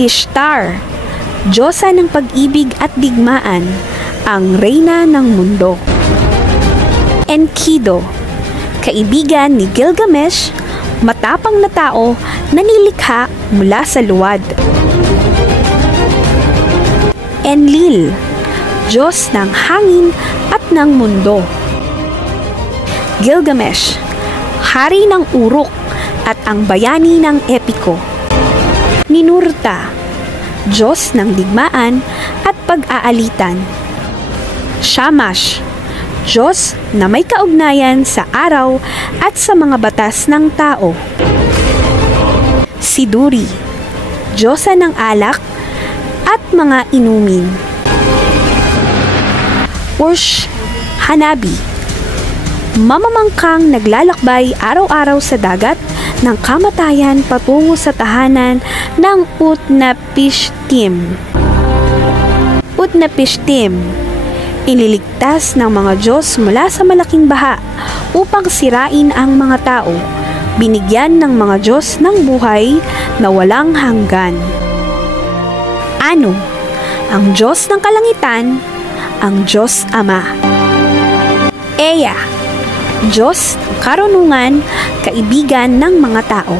Ishtar, diyosa ng pag-ibig at digmaan, ang reyna ng mundo. Enkidu, kaibigan ni Gilgamesh, matapang na tao na nilikha mula sa luwad. Enlil, Diyos ng hangin at ng mundo. Gilgamesh, hari ng Uruk at ang bayani ng Epiko. Ninurta, Diyos ng digmaan at pag-aalitan. Shamash, Diyos na may kaugnayan sa araw at sa mga batas ng tao. Siduri, Diyosa ng alak at mga inumin. Hanabi, mamamangkang naglalakbay araw-araw sa dagat ng kamatayan patungo sa tahanan ng Utnapishtim. Utnapishtim, iniligtas ng mga Diyos mula sa malaking baha upang sirain ang mga tao, binigyan ng mga Diyos ng buhay na walang hanggan. Anu, ang Diyos ng kalangitan, ang Diyos Ama. Ea, Diyos ng karunungan, kaibigan ng mga tao.